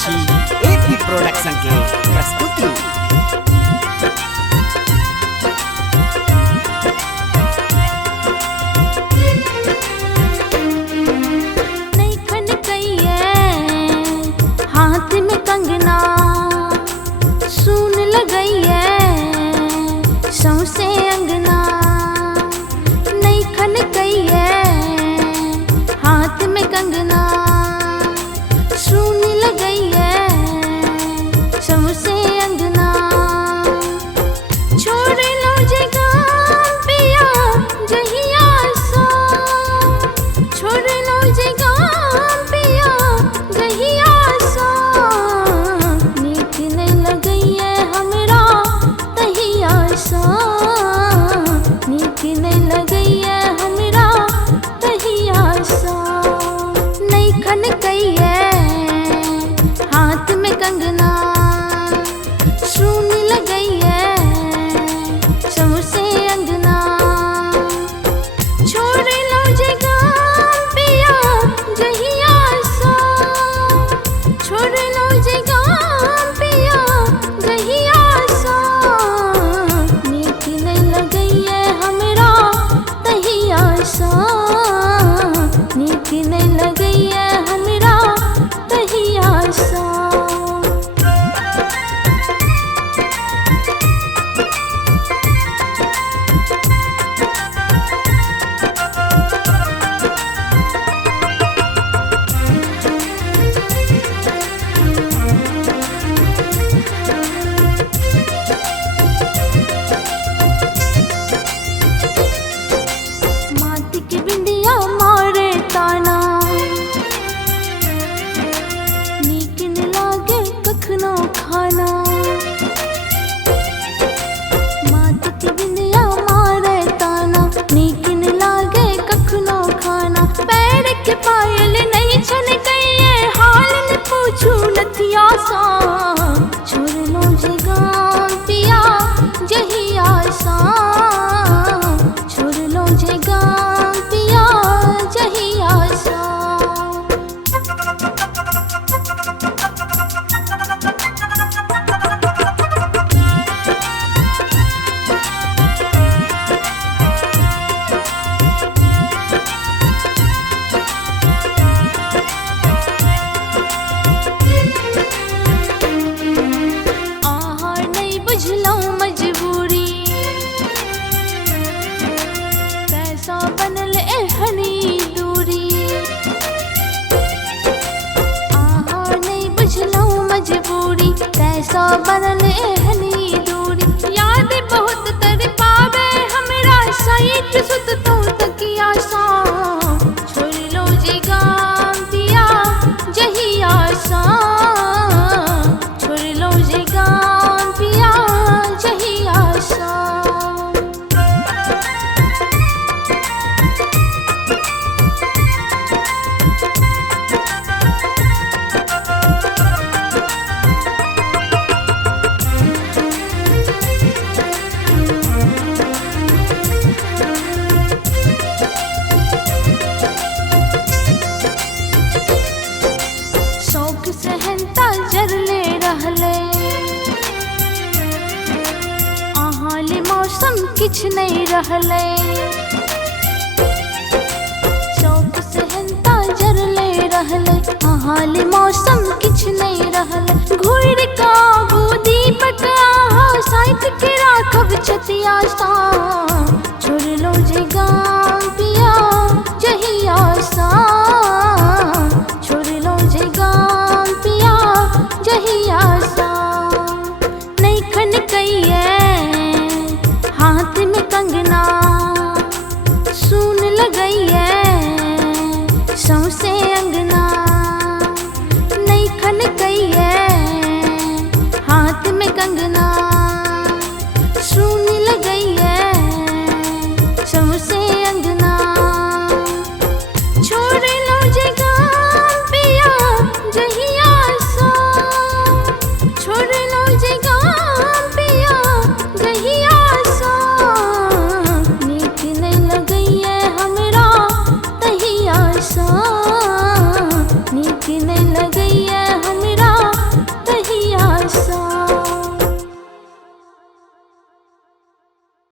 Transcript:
छी AP production के प्रस्तुति। हाथ में कंगना सुन लगइए सौसे अंगना नहीं खन कइए हाथ में कंगना सुन लगइए सौसे अंगना छोड़ लो जगह पिया जहिया सा छोड़ लो जगह पिया जहिया सा नीक नहीं लगइए हमरा तहिया सा नीक नहीं लगइए हमरा तहिया सा नहीं खन कइए हाथ में कंगना सुन लगइए सौसे अंगना छोड़ लो जगह पिया जहिया सा छोड़ लो जगह पिया जहिया सा नीक नहीं लगइए हमरा तहिया सा नीक नहीं लगइए हमरा तहिया सा। माटी की बिंदिया मारे ताना नीक न लागे कखनो खाना माटी की बिंदिया मारे ताना नीक न लागे कखनो खाना पैर के पायल नहीं छन गइए हाल न पूछू नथिया सा छोड़ लो जगह पिया जहिया सा छोड़ लो जगह पिया जहिया सा। आहार नहीं बुझलो मजबूरी पैसा बनल एहनी दूरी आहार नहीं बुझलो मजबूरी पैसा बनल एहनी दूरी याद बहुत तर पावे हमरा साइट सुत तो तकिया सा छोड़ लो जगह पिया जहिया सा छोड़ लो जगह पिया जहिया सा। शौक सहनता जरले रहले आहाले मौसम किछ नहीं रहले शौक सहनता जरले रहले आहाले मौसम किछ नहीं रहले घूर काबू दीपक आहा साइट के राखब छतिया सा छोड़ लो जगह पिया जहिया सा छोड़ लो जगह पिया जहिया सा नहीं खन कइए हाथ में कंगना सुन लगइए सौसे अंगना नहीं खन कइए हाथ में कंगना सुन लगइए सौसे अंगना छोड़ लो जगह पिया जहिया सा छोड़ लो जगह पिया जहिया सा नीक नहीं लगइए हमरा तहिया सा नीक नहीं लगइए